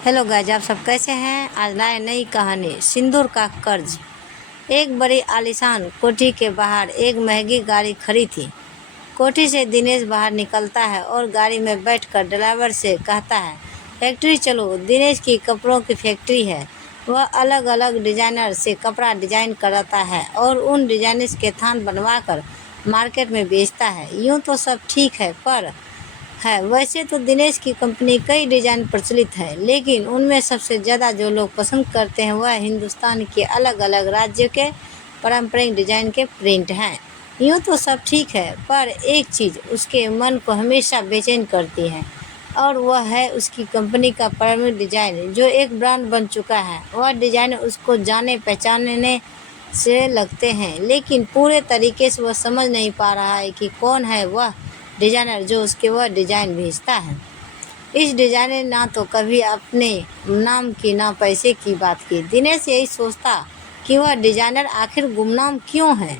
Hello guys, आप सब कैसे हैं। आज लाए नई कहानी सिंदूर का कर्ज। एक बड़ी आलीशान कोठी के बाहर एक महंगी गाड़ी खड़ी थी। कोठी से दिनेश बाहर निकलता है और गाड़ी में बैठकर ड्राइवर से कहता है, फैक्ट्री चलो। दिनेश की कपड़ों की फैक्ट्री है। वह अलग अलग डिजाइनर से कपड़ा डिजाइन कराता है और उन डिजाइनर्स के थान बनवाकर मार्केट में बेचता है। यूँ तो सब ठीक है वैसे तो दिनेश की कंपनी कई डिज़ाइन प्रचलित है, लेकिन उनमें सबसे ज़्यादा जो लोग पसंद करते हैं वह हिंदुस्तान के अलग अलग राज्यों के पारंपरिक डिज़ाइन के प्रिंट हैं। यूँ तो सब ठीक है, पर एक चीज़ उसके मन को हमेशा बेचैन करती है और वह है उसकी कंपनी का पारंपरिक डिज़ाइन जो एक ब्रांड बन चुका है। वह डिज़ाइन उसको जाने पहचानने से लगते हैं, लेकिन पूरे तरीके से वह समझ नहीं पा रहा है कि कौन है वह डिज़ाइनर जो उसके वह डिज़ाइन भेजता है। इस डिज़ाइनर ना तो कभी अपने नाम की ना पैसे की बात की। दिनेश यही सोचता कि वह डिज़ाइनर आखिर गुमनाम क्यों है।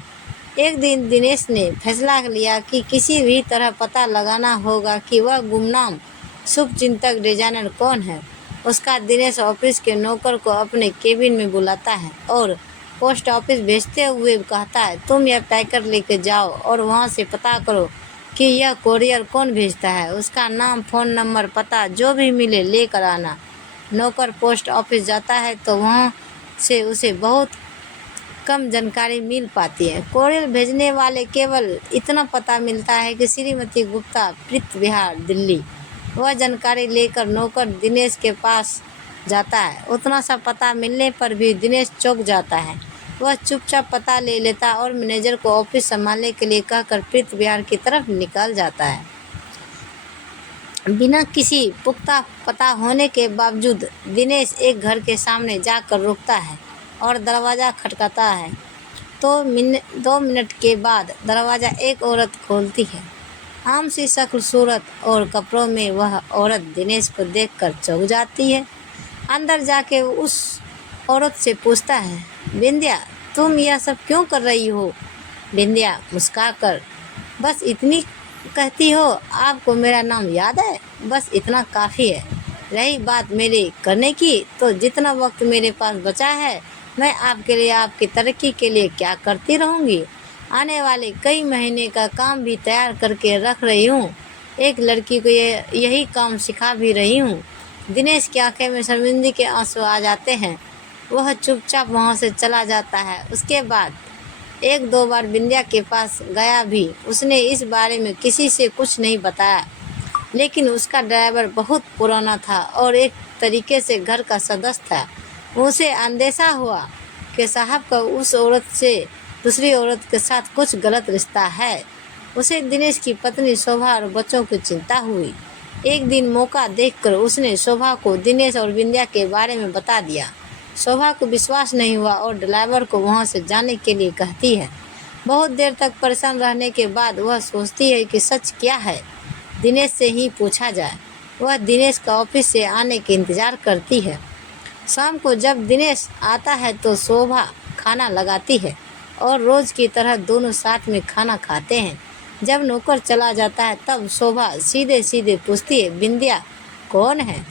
एक दिन दिनेश ने फैसला लिया कि किसी भी तरह पता लगाना होगा कि वह गुमनाम शुभचिंतक डिज़ाइनर कौन है। उसका दिनेश ऑफिस के नौकर को अपने केबिन में बुलाता है और पोस्ट ऑफिस भेजते हुए कहता है, तुम यह पैकर लेकर जाओ और वहाँ से पता करो कि यह कोरियर कौन भेजता है। उसका नाम, फ़ोन नंबर, पता जो भी मिले लेकर आना। नौकर पोस्ट ऑफिस जाता है तो वहाँ से उसे बहुत कम जानकारी मिल पाती है। कोरियर भेजने वाले केवल इतना पता मिलता है कि श्रीमती गुप्ता, प्रीत विहार, दिल्ली। वह जानकारी लेकर नौकर दिनेश के पास जाता है। उतना सा पता मिलने पर भी दिनेश चौंक जाता है। वह चुपचाप पता ले लेता और मैनेजर को ऑफिस संभालने के लिए कहकर प्रीत विहार की तरफ निकल जाता है। बिना किसी पुख्ता पता होने के बावजूद दिनेश एक घर के सामने जाकर रुकता है और दरवाज़ा खटखटाता है। तो 2 मिनट के बाद दरवाज़ा एक औरत खोलती है। आम सी शक्ल, सूरत और कपड़ों में वह औरत दिनेश को देखकर चौंक जाती है। अंदर जाके उस औरत से पूछता है, बिंदिया, तुम यह सब क्यों कर रही हो। बिंदिया मुस्कुराकर बस इतनी कहती हो, आपको मेरा नाम याद है, बस इतना काफ़ी है। रही बात मेरे करने की, तो जितना वक्त मेरे पास बचा है मैं आपके लिए, आपकी तरक्की के लिए क्या करती रहूँगी। आने वाले कई महीने का काम भी तैयार करके रख रही हूँ। एक लड़की को यही काम सिखा भी रही हूँ। दिनेश की आंखें में शर्मिंदगी के आंसू आ जाते हैं। वह चुपचाप वहाँ से चला जाता है। उसके बाद 1-2 बार बिंदिया के पास गया भी। उसने इस बारे में किसी से कुछ नहीं बताया, लेकिन उसका ड्राइवर बहुत पुराना था और एक तरीके से घर का सदस्य था। उसे अंदेशा हुआ कि साहब का उस औरत से, दूसरी औरत के साथ कुछ गलत रिश्ता है। उसे दिनेश की पत्नी शोभा और बच्चों की चिंता हुई। एक दिन मौका देखकर उसने शोभा को दिनेश और बिंदिया के बारे में बता दिया। शोभा को विश्वास नहीं हुआ और ड्राइवर को वहां से जाने के लिए कहती है। बहुत देर तक परेशान रहने के बाद वह सोचती है कि सच क्या है, दिनेश से ही पूछा जाए। वह दिनेश का ऑफिस से आने के इंतज़ार करती है। शाम को जब दिनेश आता है तो शोभा खाना लगाती है और रोज़ की तरह दोनों साथ में खाना खाते हैं। जब नौकर चला जाता है तब शोभा सीधे सीधे पूछती है, बिंदिया कौन है।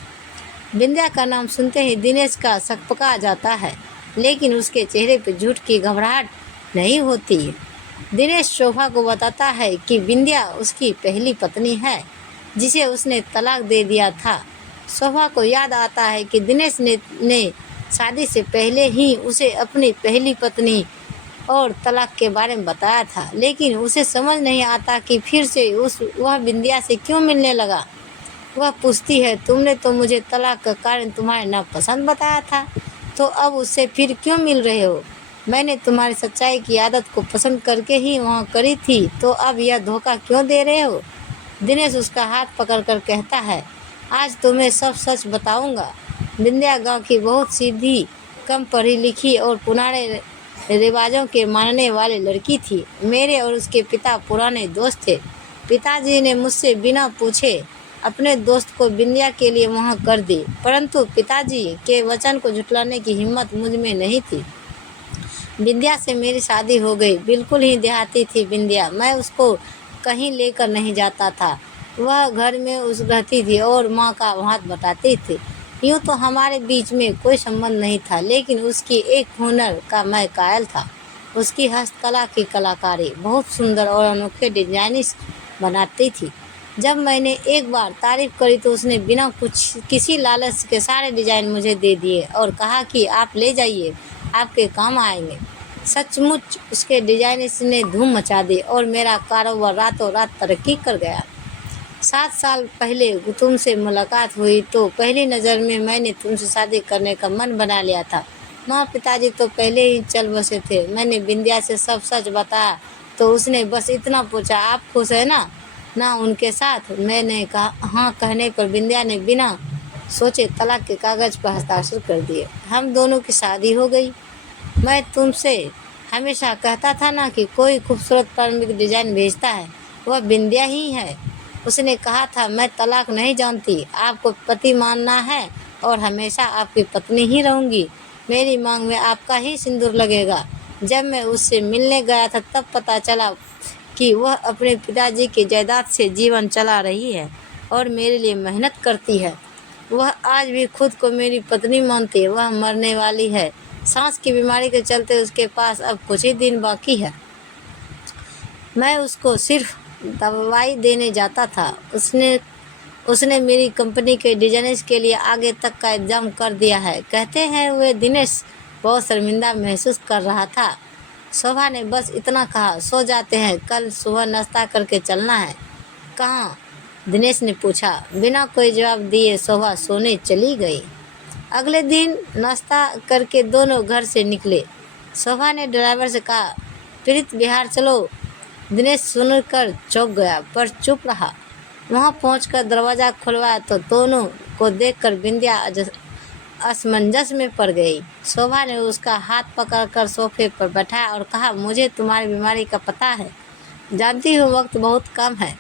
बिंदिया का नाम सुनते ही दिनेश का सकपका जाता है, लेकिन उसके चेहरे पर झूठ की घबराहट नहीं होती। दिनेश शोभा को बताता है कि बिंदिया उसकी पहली पत्नी है, जिसे उसने तलाक दे दिया था। शोभा को याद आता है कि दिनेश ने शादी से पहले ही उसे अपनी पहली पत्नी और तलाक के बारे में बताया था, लेकिन उसे समझ नहीं आता कि फिर से वह बिंदिया से क्यों मिलने लगा। वह पूछती है, तुमने तो मुझे तलाक का कारण तुम्हारे नापसंद बताया था, तो अब उससे फिर क्यों मिल रहे हो। मैंने तुम्हारी सच्चाई की आदत को पसंद करके ही वहाँ करी थी, तो अब यह धोखा क्यों दे रहे हो। दिनेश उसका हाथ पकड़कर कहता है, आज तुम्हें सब सच बताऊंगा। बिंदिया गांव की बहुत सीधी, कम पढ़ी लिखी और पुराने रिवाजों के मानने वाली लड़की थी। मेरे और उसके पिता पुराने दोस्त थे। पिताजी ने मुझसे बिना पूछे अपने दोस्त को बिंदिया के लिए वहाँ कर दी, परंतु पिताजी के वचन को झुठलाने की हिम्मत मुझ में नहीं थी। बिंदिया से मेरी शादी हो गई। बिल्कुल ही देहाती थी बिंदिया। मैं उसको कहीं लेकर नहीं जाता था। वह घर में उस रहती थी और माँ का हाथ बटाती थी। यूँ तो हमारे बीच में कोई संबंध नहीं था, लेकिन उसकी एक हुनर का मैं कायल था। उसकी हस्तकला की कलाकारी बहुत सुंदर और अनोखे डिजाइनिस बनाती थी। जब मैंने एक बार तारीफ करी तो उसने बिना कुछ किसी लालच के सारे डिजाइन मुझे दे दिए और कहा कि आप ले जाइए, आपके काम आएंगे। सचमुच उसके डिजाइनिस ने धूम मचा दी और मेरा कारोबार रातों रात तरक्की कर गया। 7 साल पहले तुमसे मुलाकात हुई तो पहली नज़र में मैंने तुमसे शादी करने का मन बना लिया था। माँ पिताजी तो पहले ही चल बसे थे। मैंने बिंदिया से सब सच बताया तो उसने बस इतना पूछा, आप खुश है ना उनके साथ? मैंने कहा हाँ कहने पर बिंदिया ने बिना सोचे तलाक के कागज़ पर हस्ताक्षर कर दिए। हम दोनों की शादी हो गई। मैं तुमसे हमेशा कहता था ना कि कोई खूबसूरत पारंपरिक डिजाइन भेजता है, वह बिंदिया ही है। उसने कहा था मैं तलाक नहीं जानती, आपको पति मानना है और हमेशा आपकी पत्नी ही रहूँगी। मेरी मांग में आपका ही सिंदूर लगेगा। जब मैं उससे मिलने गया था तब पता चला कि वह अपने पिताजी की जायदाद से जीवन चला रही है और मेरे लिए मेहनत करती है। वह आज भी खुद को मेरी पत्नी मानती है। वह मरने वाली है। सांस की बीमारी के चलते उसके पास अब कुछ ही दिन बाकी है। मैं उसको सिर्फ दवाई देने जाता था। उसने मेरी कंपनी के डिजाइनर्स के लिए आगे तक का इंतजाम कर दिया है। कहते हैं वे दिनेश बहुत शर्मिंदा महसूस कर रहा था। शोभा ने बस इतना कहा, सो जाते हैं, कल सुबह नाश्ता करके चलना है। कहाँ? दिनेश ने पूछा। बिना कोई जवाब दिए शोभा सोने चली गई। अगले दिन नाश्ता करके दोनों घर से निकले। शोभा ने ड्राइवर से कहा, प्रीत बिहार चलो। दिनेश सुनकर चौंक गया पर चुप रहा। वहां पहुंचकर दरवाज़ा खुलवाया तो दोनों को देखकर बिंदिया असमंजस में पड़ गई। शोभा ने उसका हाथ पकड़कर सोफे पर बैठाया और कहा, मुझे तुम्हारी बीमारी का पता है। जानती हूँ वक्त बहुत कम है,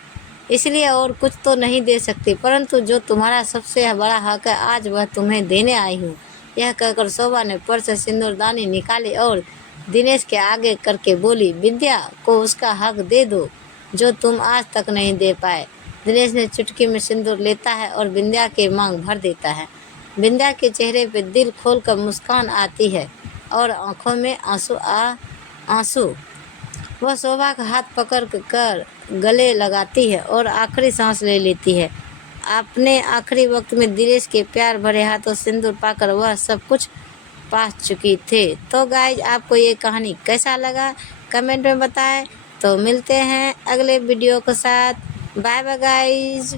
इसलिए और कुछ तो नहीं दे सकती, परंतु जो तुम्हारा सबसे बड़ा हक है आज वह तुम्हें देने आई हूँ। यह कहकर शोभा ने पर्स से सिंदूरदानी निकाली और दिनेश के आगे करके बोली, विद्या को उसका हक दे दो जो तुम आज तक नहीं दे पाए। दिनेश ने चुटकी में सिंदूर लेता है और बिंदिया के मांग भर देता है। बिंदिया के चेहरे पे दिल खोलकर मुस्कान आती है और आंखों में आंसू। वह शोभा का हाथ पकड़ कर गले लगाती है और आखिरी सांस ले लेती है। अपने आखिरी वक्त में दिनेश के प्यार भरे हाथों सिंदूर पाकर वह सब कुछ पा चुकी थे। तो गाइज आपको ये कहानी कैसा लगा कमेंट में बताएं। तो मिलते हैं अगले वीडियो के साथ। Bye bye guys.